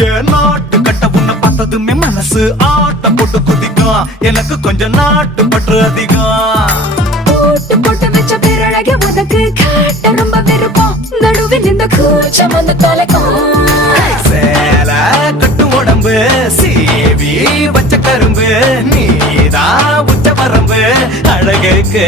நாட்டு கட்ட உன்னை பார்த்ததுமே மனசு ஆட்டம் போட்டு குதிக்கும். எனக்கு கொஞ்சம் நாட்டு பற்று அதிகம். போட்டு போட்டு வச்ச பேரழக உனக்கு காட்ட ரொம்ப விருப்பம். நடுவில் இந்த கூச்சம் வந்து தொலைக்கும். சேல கட்டு உடம்பு சீவி வச்ச கரும்பு நீதான் உச்ச வரம்பு அழகுக்கு.